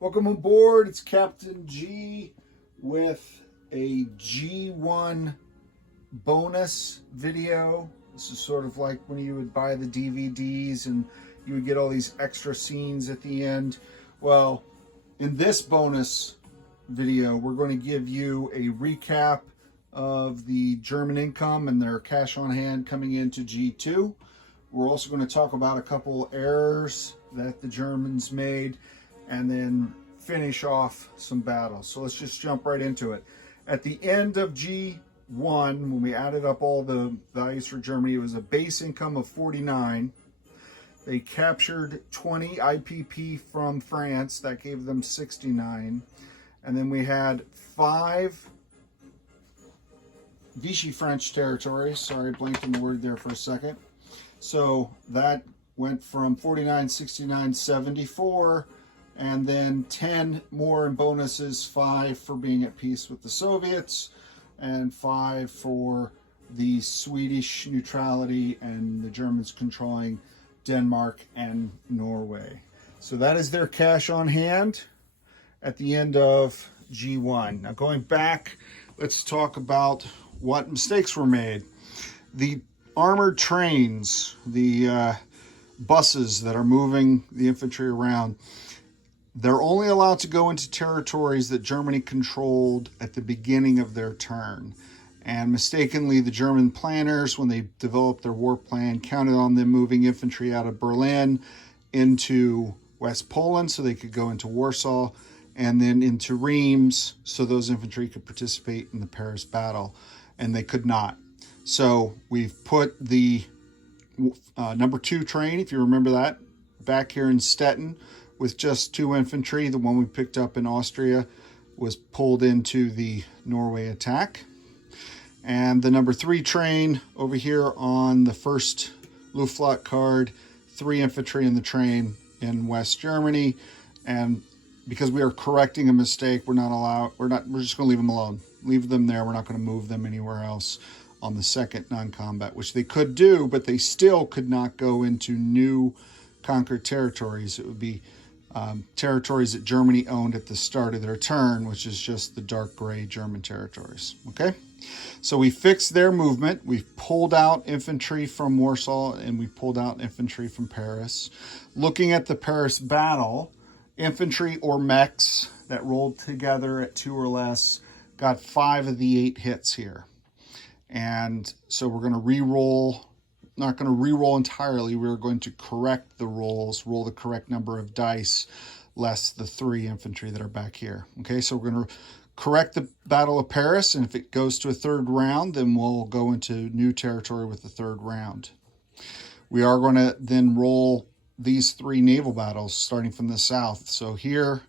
Welcome aboard. It's Captain G with a G1 bonus video. This is sort of like when you would buy the DVDs and you would get all these extra scenes at the end. Well, in this bonus video, we're going to give you a recap of the German income and their cash on hand coming into G2. We're also going to talk about a couple errors that the Germans made, and then finish off some battles. So let's just jump right into it. At the end of G1, when we added up all the values for Germany, it was a base income of 49. They captured 20 IPP from France. That gave them 69. And then we had 5 Vichy French territories. Sorry, blanked on the word there for a second. So that went from 49, 69, 74, and then 10 more in bonuses, 5 for being at peace with the Soviets, and 5 for the Swedish neutrality and the Germans controlling Denmark and Norway. So that is their cash on hand at the end of G1. Now going back, let's talk about what mistakes were made. The armored trains, the buses that are moving the infantry around, they're only allowed to go into territories that Germany controlled at the beginning of their turn. And mistakenly, the German planners, when they developed their war plan, counted on them moving infantry out of Berlin into West Poland so they could go into Warsaw, and then into Reims so those infantry could participate in the Paris battle, and they could not. So we've put the number 2 train, if you remember that, back here in Stettin with just 2 infantry. The one we picked up in Austria was pulled into the Norway attack. And the number 3 train over here on the first Luftflotte card, 3 infantry in the train in West Germany. And because we are correcting a mistake, we're just going to leave them alone. Leave them there. We're not going to move them anywhere else on the second non-combat, which they could do, but they still could not go into new conquered territories. It would be territories that Germany owned at the start of their turn, which is just the dark gray German territories. Okay, so we fixed their movement. We've pulled out infantry from Warsaw and we pulled out infantry from Paris. Looking at the Paris battle, infantry or mechs that rolled together at 2 or less got 5 of the 8 hits here. And so we're going to re-roll, not going to re-roll entirely. We're going to correct the rolls, roll the correct number of dice, less the 3 infantry that are back here. Okay, so we're going to correct the Battle of Paris, and if it goes to a 3rd round, then we'll go into new territory with the 3rd round. We are going to then roll these 3 naval battles starting from the south. So here,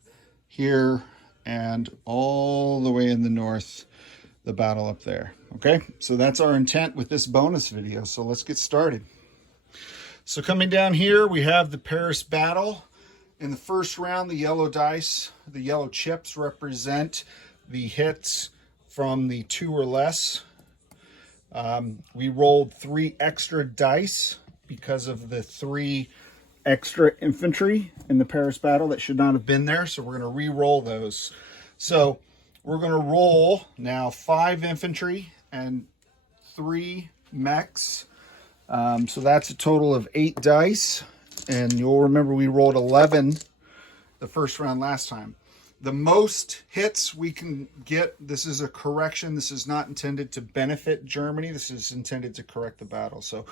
here, and all the way in the north, the battle up there. Okay, so that's our intent with this bonus video. So let's get started. So coming down here, we have the Paris battle. In the first round, the yellow dice, the yellow chips represent the hits from the 2 or less. We rolled 3 extra dice because of the 3 extra infantry in the Paris battle that should not have been there. So we're going to re-roll those. So we're going to roll now 5 infantry and 3 mechs. So that's a total of 8 dice. And you'll remember we rolled 11 the first round last time. The most hits we can get, this is a correction. This is not intended to benefit Germany. This is intended to correct the battle. So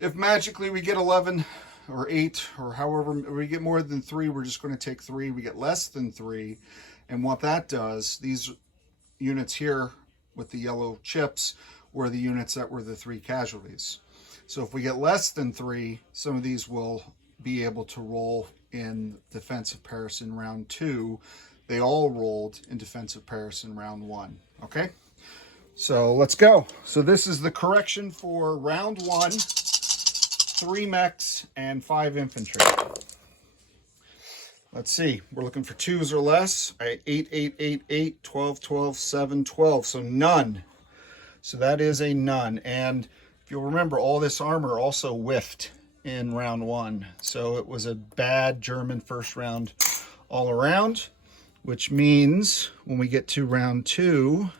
if magically we get 11 or 8 or however, we get more than 3, we're just going to take 3. We get less than 3. And what that does, these units here with the yellow chips were the units that were the 3 casualties. So if we get less than 3, some of these will be able to roll in defense of Paris in round 2. They all rolled in defense of Paris in round 1. Okay, so let's go. So this is the correction for round 1, 3 mechs and 5 infantry. Let's see, we're looking for 2s or less. 8, 8, 8, 8, 12, 12, 7, 12. So none. So that is a none. And if you'll remember, all this armor also whiffed in round 1. So it was a bad German first round all around, which means when we get to round 2,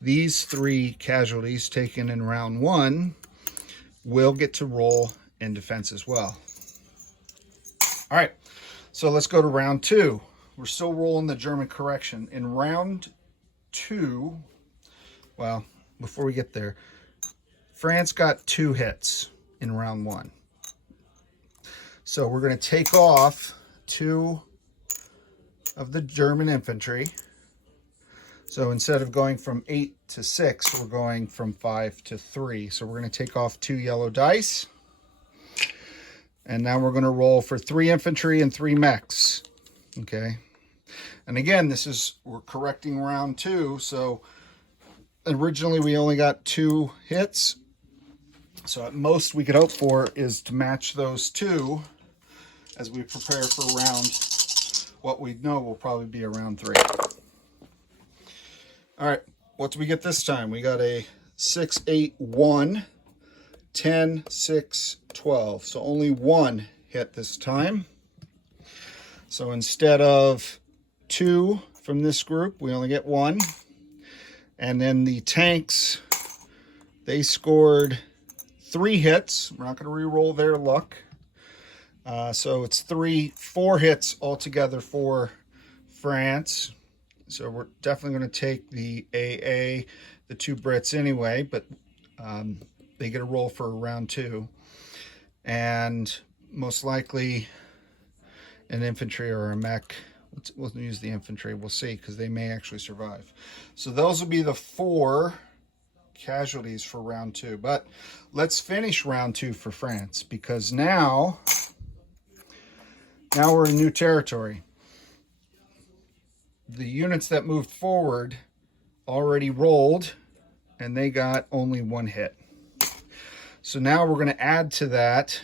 these 3 casualties taken in round 1 will get to roll in defense as well. All right, so let's go to round 2. We're still rolling the German correction. In round 2, well, before we get there, France got 2 hits in round 1. So we're going to take off 2 of the German infantry. So instead of going from 8 to 6, we're going from 5 to 3. So we're going to take off 2 yellow dice. And now we're going to roll for 3 infantry and 3 mechs. Okay. And again, we're correcting round 2. So originally we only got 2 hits. So at most we could hope for is to match those 2 as we prepare for what we know will probably be a round 3. All right, what do we get this time? We got a 6, 8, 1, 10, 6, 12. So only 1 hit this time. So instead of 2 from this group, we only get 1. And then the tanks, they scored 3 hits. We're not going to re-roll their luck. So it's 4 hits altogether for France. So we're definitely going to take the AA, the 2 Brits anyway, but they get a roll for round 2. And most likely an infantry or a mech. We'll use the infantry. We'll see, because they may actually survive. So those will be the 4 casualties for round 2. But let's finish round 2 for France, because now we're in new territory. The units that moved forward already rolled, and they got only 1 hit. So now we're going to add to that.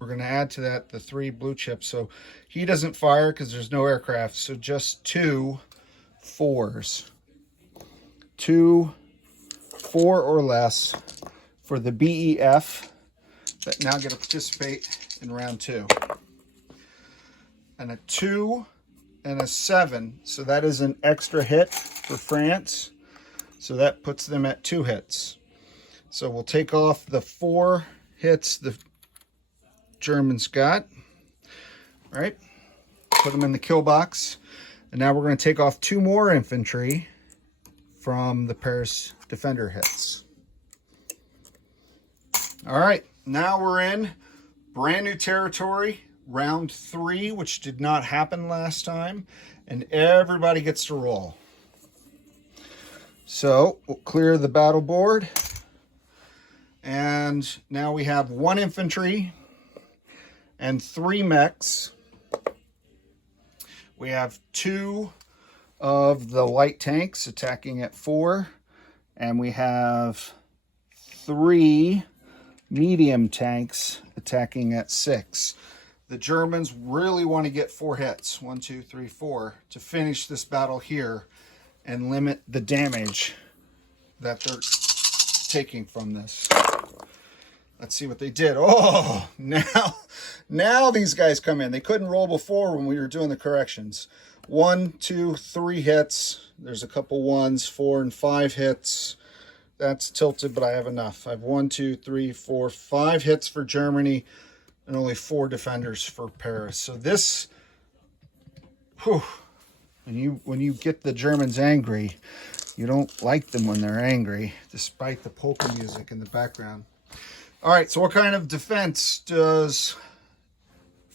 We're going to add to that the 3 blue chips. So he doesn't fire because there's no aircraft. So just 2 4s. 2 4 or less for the BEF that now get to participate in round 2. And a 2 and a 7, so that is an extra hit for France. So that puts them at 2 hits. So we'll take off the 4 hits the Germans got, right? Put them in the kill box. And now we're going to take off 2 more infantry from the Paris defender hits. All right, now we're in brand new territory. Round 3, which did not happen last time, and everybody gets to roll. So we'll clear the battle board, and now we have 1 infantry and 3 mechs. We have 2 of the light tanks attacking at 4, and we have 3 medium tanks attacking at 6. The Germans really want to get 4 hits, 1, 2, 3, 4, to finish this battle here and limit the damage that they're taking from this. Let's see what they did. Oh, now these guys come in. They couldn't roll before when we were doing the corrections. 1, 2, 3 hits. There's a couple 1s, 4 and 5 hits. That's tilted, but I have enough. I have 1, 2, 3, 4, 5 hits for Germany, and only 4 defenders for Paris. So this, whew, when you get the Germans angry, you don't like them when they're angry, despite the polka music in the background. All right, so what kind of defense does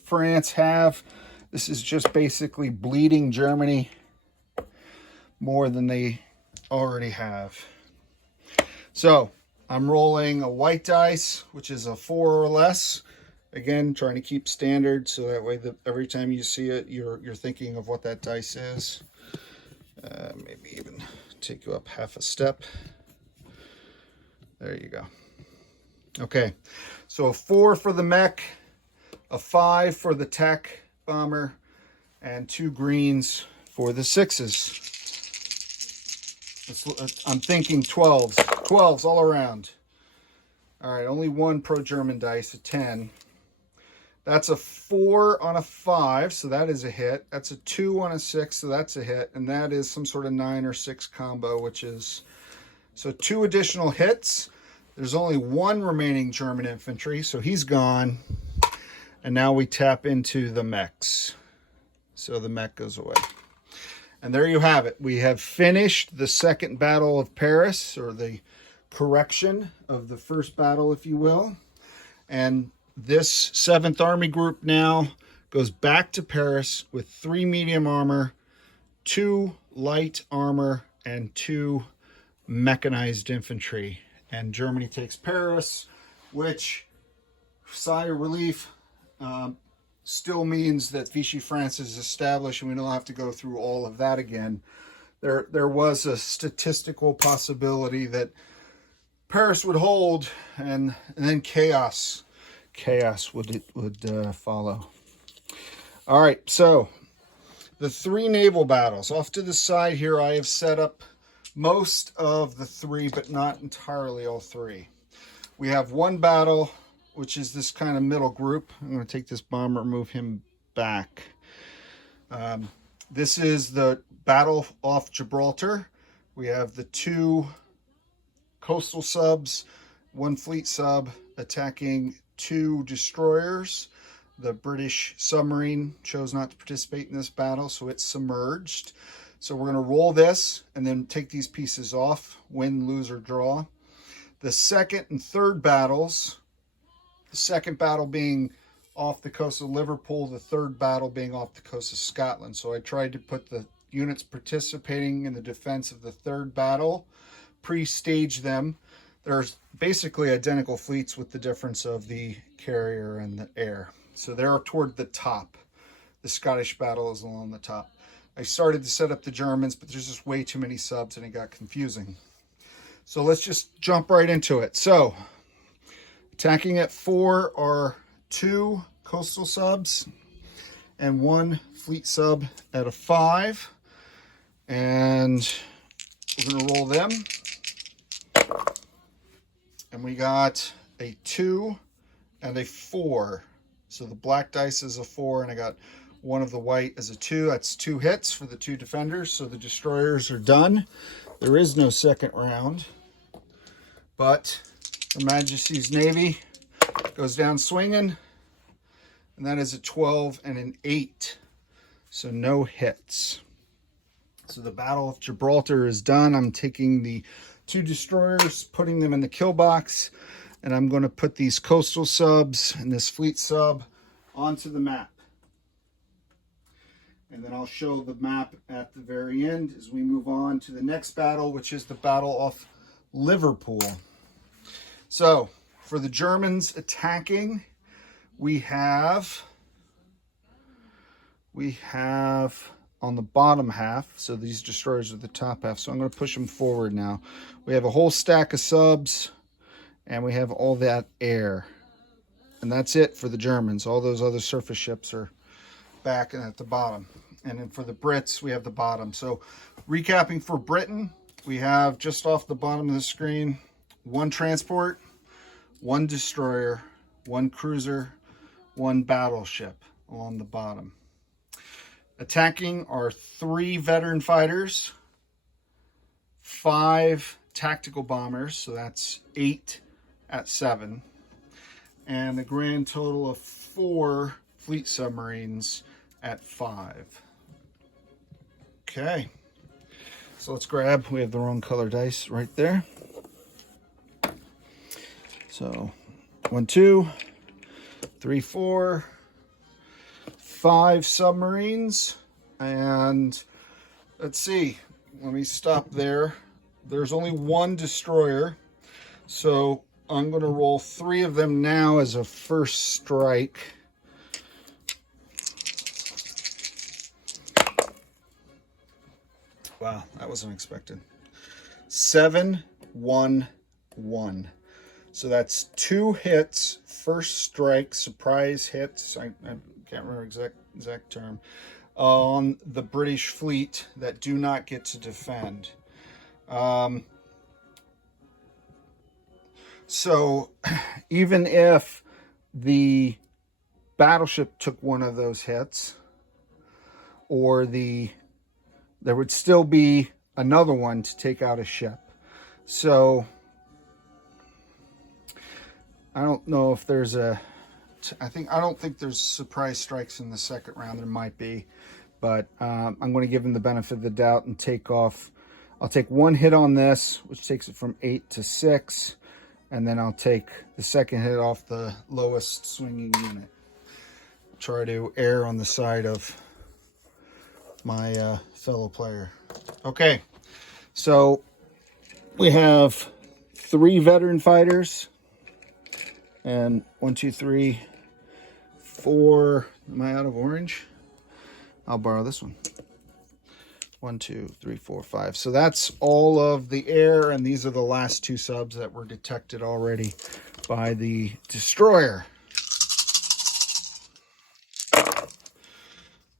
France have? This is just basically bleeding Germany more than they already have. So I'm rolling a white dice, which is a 4 or less. Again, trying to keep standard, so that way every time you see it, you're thinking of what that dice is. Maybe even take you up half a step. There you go. Okay, so a 4 for the mech, a 5 for the tech bomber, and 2 greens for the 6s. I'm thinking 12s. 12s all around. All right, only 1 pro-German dice, a 10. That's a 4 on a 5, so that is a hit. That's a 2 on a 6, so that's a hit. And that is some sort of 9 or 6 combo, which is... So 2 additional hits. There's only 1 remaining German infantry, so he's gone. And now we tap into the mechs. So the mech goes away. And there you have it. We have finished the Second Battle of Paris, or the correction of the first battle, if you will. And this 7th Army Group now goes back to Paris with 3 medium armor, 2 light armor, and 2 mechanized infantry. And Germany takes Paris, which, sigh of relief, still means that Vichy France is established and we don't have to go through all of that again. There was a statistical possibility that Paris would hold, and then chaos would follow. All right, so the 3 naval battles. Off to the side here, I have set up most of the 3, but not entirely all 3. We have one battle, which is this kind of middle group. I'm going to take this bomber, move him back. This is the battle off Gibraltar. We have the 2 coastal subs, 1 fleet sub attacking 2 destroyers. The British submarine chose not to participate in this battle, so it's submerged. So we're going to roll this and then take these pieces off, win, lose, or draw. The second and third battles, the second battle being off the coast of Liverpool, the third battle being off the coast of Scotland. So I tried to put the units participating in the defense of the third battle, pre-stage them. There's basically identical fleets with the difference of the carrier and the air. So they're toward the top. The Scottish battle is along the top. I started to set up the Germans, but there's just way too many subs and it got confusing. So let's just jump right into it. So attacking at 4 are 2 coastal subs and 1 fleet sub at a 5. And we're going to roll them. And we got a 2 and a 4. So the black dice is a 4, and I got one of the white as a 2. That's 2 hits for the 2 defenders. So the destroyers are done. There is no second round. But Her Majesty's Navy goes down swinging. And that is a 12 and an 8. So no hits. So the Battle of Gibraltar is done. I'm taking the 2 destroyers, putting them in the kill box, and I'm going to put these coastal subs and this fleet sub onto the map. And then I'll show the map at the very end as we move on to the next battle, which is the Battle off Liverpool. So for the Germans attacking, we have on the bottom half, so these destroyers are the top half, so I'm going to push them forward now. We have a whole stack of subs, and we have all that air. And that's it for the Germans. All those other surface ships are back and at the bottom. And then for the Brits, we have the bottom. So recapping for Britain, we have just off the bottom of the screen, 1 transport, 1 destroyer, 1 cruiser, 1 battleship along the bottom. Attacking are 3 veteran fighters, 5 tactical bombers, so that's 8 at 7, and a grand total of 4 fleet submarines at 5. Okay, so let's grab, we have the wrong color dice right there. So 1, 2, 3, 4, 5 submarines, and let's see, let me stop there. There's only 1 destroyer, so I'm going to roll 3 of them now as a first strike. Wow, that was unexpected. 7, 1, 1. So that's 2 hits, first strike, surprise hits. I can't remember exact term, on the British fleet that do not get to defend. So even if the battleship took one of those hits, or there would still be another one to take out a ship. So I don't know if there's I don't think there's surprise strikes in the second round. There might be, but I'm going to give him the benefit of the doubt and take off. I'll take one hit on this, which takes it from 8 to 6, and then I'll take the second hit off the lowest swinging unit. Try to err on the side of my fellow player. Okay, so we have 3 veteran fighters, and 1, 2, 3, 4. Am I out of orange? I'll borrow this one. 1, 2, 3, 4, 5. So that's all of the air, and these are the last 2 subs that were detected already by the destroyer.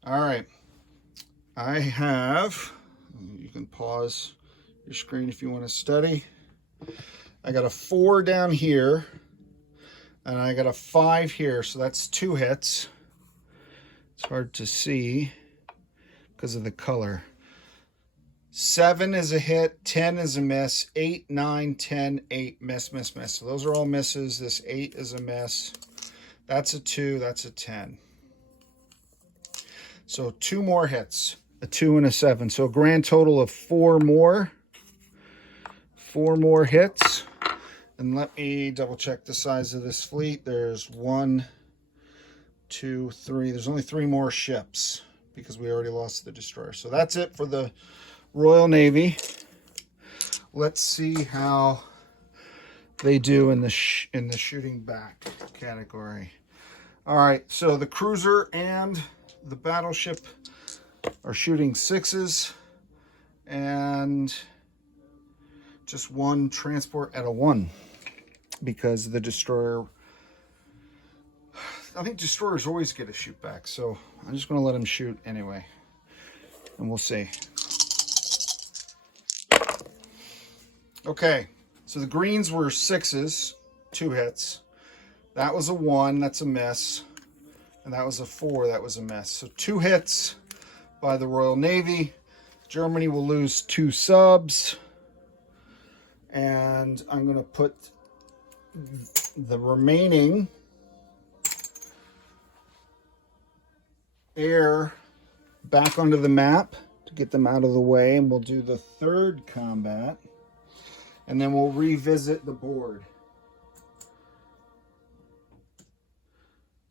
All right. I have, you can pause your screen if you want to study. I got a 4 down here, and I got a 5 here, so that's 2 hits. It's hard to see because of the color. 7 is a hit, 10 is a miss, 8, 9, 10, 8, miss, miss, miss. So those are all misses. This 8 is a miss. That's a 2, that's a 10. So 2 more hits, a 2 and a 7. So a grand total of 4 more. 4 more hits. And let me double check the size of this fleet. There's 1, 2, 3. There's only 3 more ships because we already lost the destroyer. So that's it for the Royal Navy. Let's see how they do in the shooting back category. All right, so the cruiser and the battleship are shooting 6s, and just 1 transport at a 1 because the destroyer. I think destroyers always get a shoot back, so I'm just going to let them shoot anyway, and we'll see. Okay, so the greens were 6s, 2 hits. That was a 1, that's a miss. And that was a 4, that was a miss. So 2 hits by the Royal Navy. Germany will lose 2 subs. And I'm going to put the remaining air back onto the map to get them out of the way. And we'll do the 3rd combat. And then we'll revisit the board.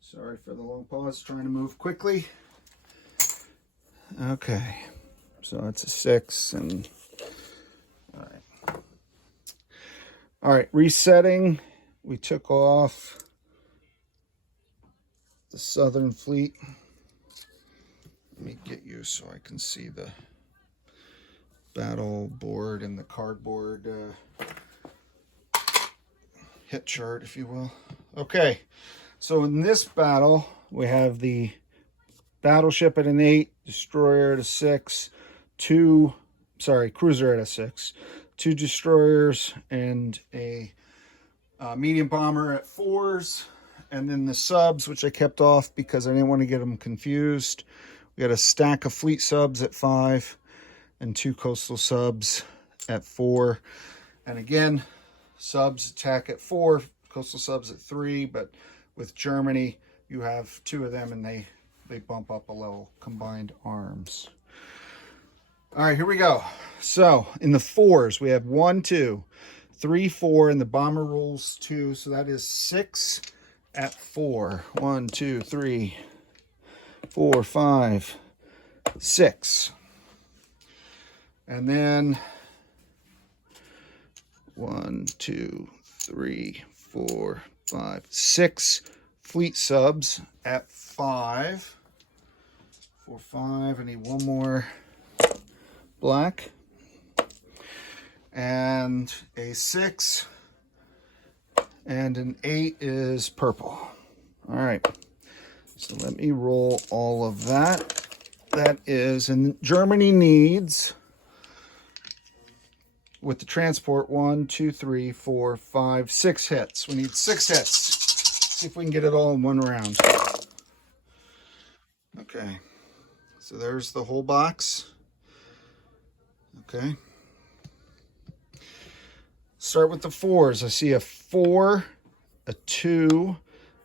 Sorry for the long pause, trying to move quickly. Okay, so it's a 6, and all right, resetting. We took off the Southern Fleet. Let me get you so I can see the battle board and the cardboard hit chart, if you will. Okay, so in this battle, we have the battleship at an 8, destroyer at a 6, cruiser at a 6, 2 destroyers, and a medium bomber at 4s, and then the subs, which I kept off because I didn't want to get them confused. We got a stack of fleet subs at 5, and 2 coastal subs at 4. And again, subs attack at 4, coastal subs at 3, but with Germany, you have 2 of them, and they bump up a level, combined arms. All right, here we go. So in the 4s, we have 1, 2, 3, 4, and the bomber rolls 2, so that is 6 at 4. 1, 2, 3, 4, 5, 6. And then 1, 2, 3, 4, 5, 6 fleet subs at 5. 4, 5. I need 1 more black. And a 6. And an 8 is purple. All right. So let me roll all of that. That is, and Germany needs, with the transport, 1, 2, 3, 4, 5, 6 hits. We need 6 hits. See if we can get it all in one round. Okay, so there's the whole box. Okay. Start with the 4s. I see a 4, a 2,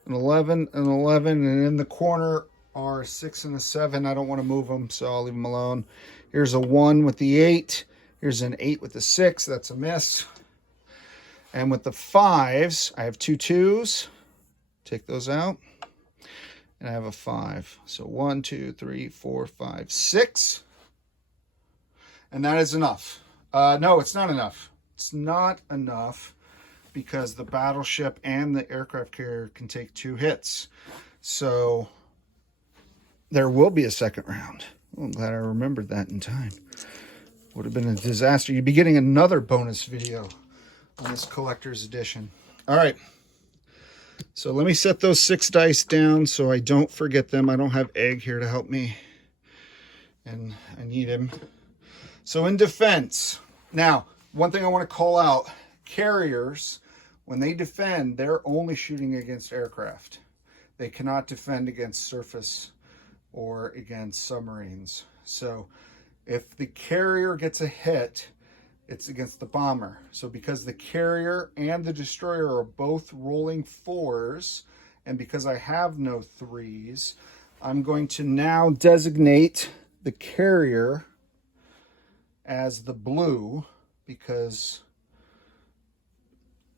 an 11, an 11, and in the corner are a 6 and a 7. I don't want to move them, so I'll leave them alone. Here's a 1 with the 8. Here's an 8 with the 6. That's a miss. And with the 5s, I have 2 2s. Take those out. And I have a 5. So 1, 2, 3, 4, 5, 6. And that is enough. No, it's not enough. It's not enough because the battleship and the aircraft carrier can take 2 hits. So there will be a second round. Oh, I'm glad I remembered that in time. Would have been a disaster. You'd be getting another bonus video on this collector's edition. All right. So let me set those 6 dice down so I don't forget them. I don't have Egg here to help me, and I need him. So in defense, now, one thing I want to call out, carriers, when they defend, they're only shooting against aircraft. They cannot defend against surface or against submarines. So if the carrier gets a hit, it's against the bomber. So because the carrier and the destroyer are both rolling 4s, and because I have no 3s, I'm going to now designate the carrier as the blue because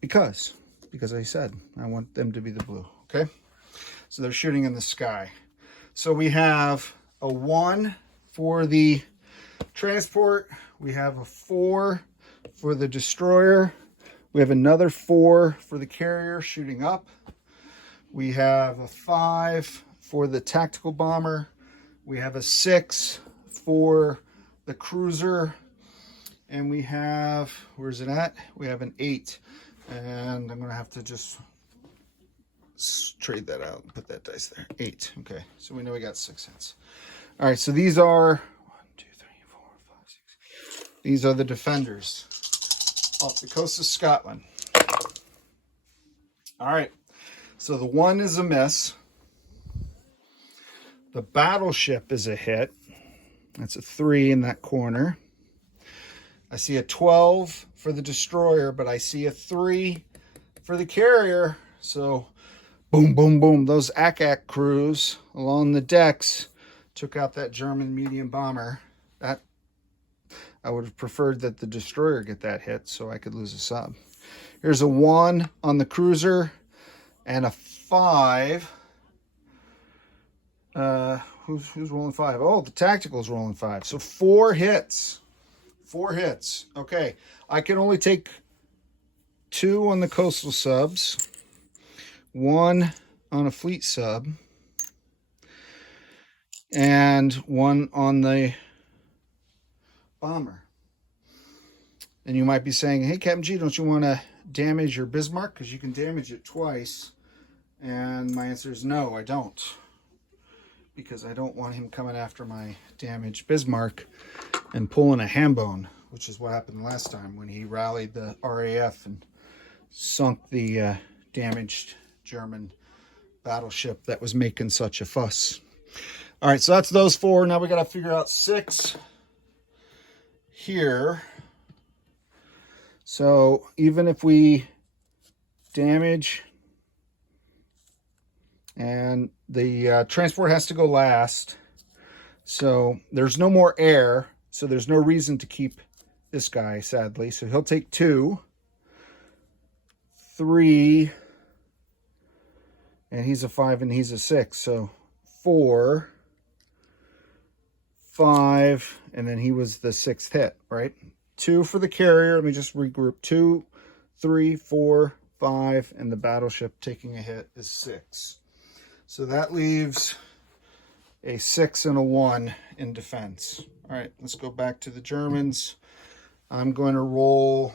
I said I want them to be the blue. Okay, so they're shooting in the sky. So we have a 1 for the transport. We have a 4 for the destroyer. We have another 4 for the carrier shooting up. We have a 5 for the tactical bomber. We have a 6 for the cruiser. And we have, where's it at? We have an 8. And I'm going to have to just trade that out and put that dice there. 8. Okay, so we know we got 6 hits. All right, so these are 1, 2, 3, 4, 5, 6. These are the defenders off the coast of Scotland. All right, so the 1 is a miss. The battleship is a hit. That's a 3 in that corner. I see a 12 for the destroyer, but I see a 3 for the carrier. So boom, boom, boom. Those ACAC crews along the decks took out that German medium bomber. That I would have preferred that the destroyer get that hit so I could lose a sub. Here's a 1 on the cruiser and a 5. Who's rolling 5? Oh, the tactical's rolling 5. So 4 hits. 4 hits. Okay, I can only take 2 on the coastal subs, 1 on a fleet sub, and 1 on the bomber. And you might be saying, hey, Captain G, don't you want to damage your Bismarck? Because you can damage it twice. And my answer is no, I don't. Because I don't want him coming after my damaged Bismarck and pulling a ham bone, which is what happened last time when he rallied the RAF and sunk the damaged German battleship that was making such a fuss. All right, so that's those 4. Now we got to figure out 6 here. So even if we damage, and the transport has to go last, so there's no more air, so there's no reason to keep this guy, sadly. So he'll take 2, 3, and he's a 5 and he's a 6. So 4, 5, and then he was the 6th hit, right? 2 for the carrier. Let me just regroup. 2, 3, 4, 5, and the battleship taking a hit is 6. So that leaves a 6 and a 1 in defense. All right, let's go back to the Germans. I'm going to roll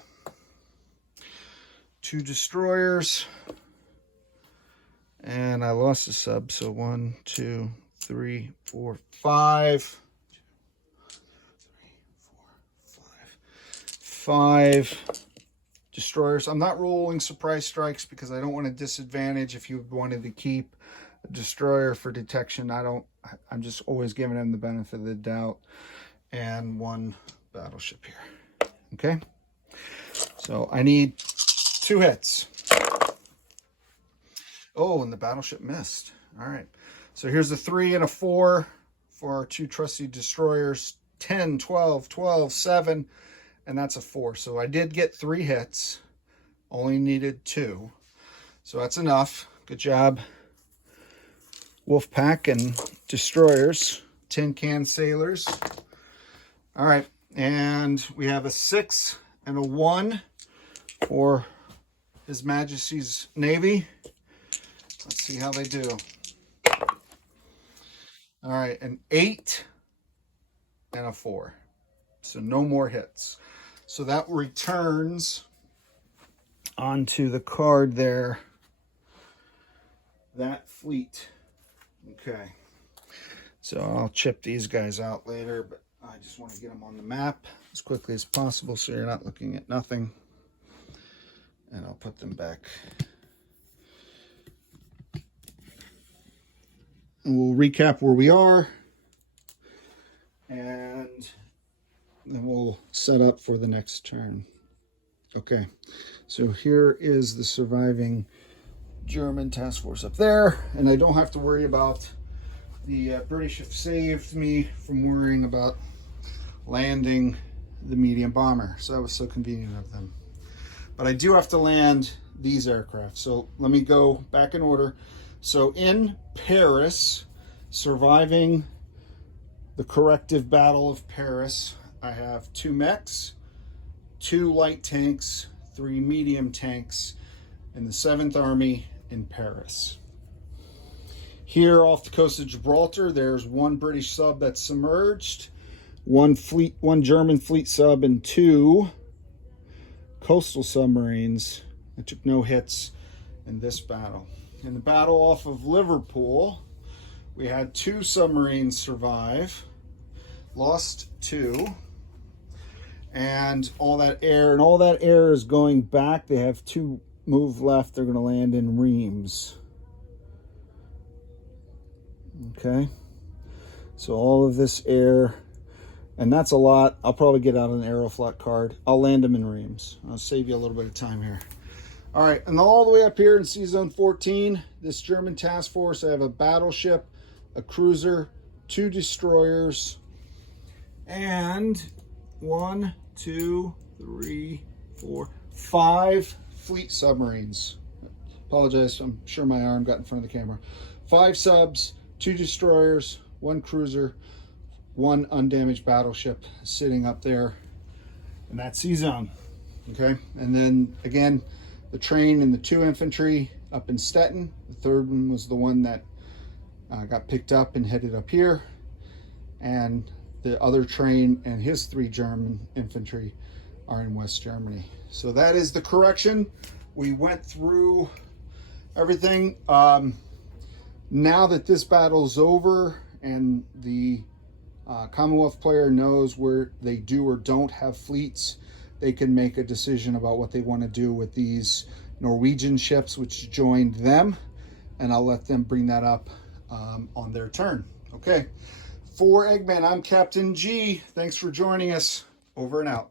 2 destroyers. And I lost a sub, so 1, 2, 3, 4, 5. 5 destroyers. I'm not rolling surprise strikes because I don't want to disadvantage if you wanted to keep a destroyer for detection. I I'm just always giving him the benefit of the doubt. And 1 battleship here. Okay. So I need 2 hits. Oh, and the battleship missed. All right. So here's a 3 and a 4 for our 2 trusty destroyers. 10, 12, 12, 7, and that's a 4. So I did get 3 hits. Only needed 2. So that's enough. Good job, Wolfpack and destroyers, tin can sailors. All right, and we have a 6 and a 1 for His Majesty's Navy. Let's see how they do. All right, an 8 and a 4. So no more hits. So that returns onto the card there, that fleet. Okay. So I'll chip these guys out later, but I just want to get them on the map as quickly as possible so you're not looking at nothing. And I'll put them back. And we'll recap where we are. And then we'll set up for the next turn. Okay, so here is the surviving German task force up there. And I don't have to worry about the British have saved me from worrying about landing the medium bomber. So that was so convenient of them. But I do have to land these aircraft. So let me go back in order. So in Paris, surviving the corrective battle of Paris, I have 2 mechs, 2 light tanks, 3 medium tanks in the 7th Army in Paris. Here off the coast of Gibraltar, there's 1 British sub that's submerged, 1 German fleet sub, and 2 coastal submarines that took no hits in this battle. In the battle off of Liverpool, we had 2 submarines survive, lost 2, and all that air is going back. They have 2 move left. They're going to land in Reims. Okay, so all of this air, and that's a lot. I'll probably get out an Aeroflot card. I'll land them in Reims. I'll save you a little bit of time here. All right, and all the way up here in Sea Zone 14, this German task force, I have a battleship, a cruiser, 2 destroyers, and 1, 2, 3, 4, 5 fleet submarines. Apologize, I'm sure my arm got in front of the camera. 5 subs, 2 destroyers, 1 cruiser, 1 undamaged battleship sitting up there in that sea zone. Okay, and then again, the train and the 2 infantry up in Stettin. The 3rd one was the one that got picked up and headed up here. And the other train and his 3 German infantry are in West Germany. So that is the correction. We went through everything. Now that this battle's over and the Commonwealth player knows where they do or don't have fleets, they can make a decision about what they want to do with these Norwegian ships which joined them, and I'll let them bring that up on their turn. Okay, for Eggman, I'm Captain G. Thanks for joining us. Over and out.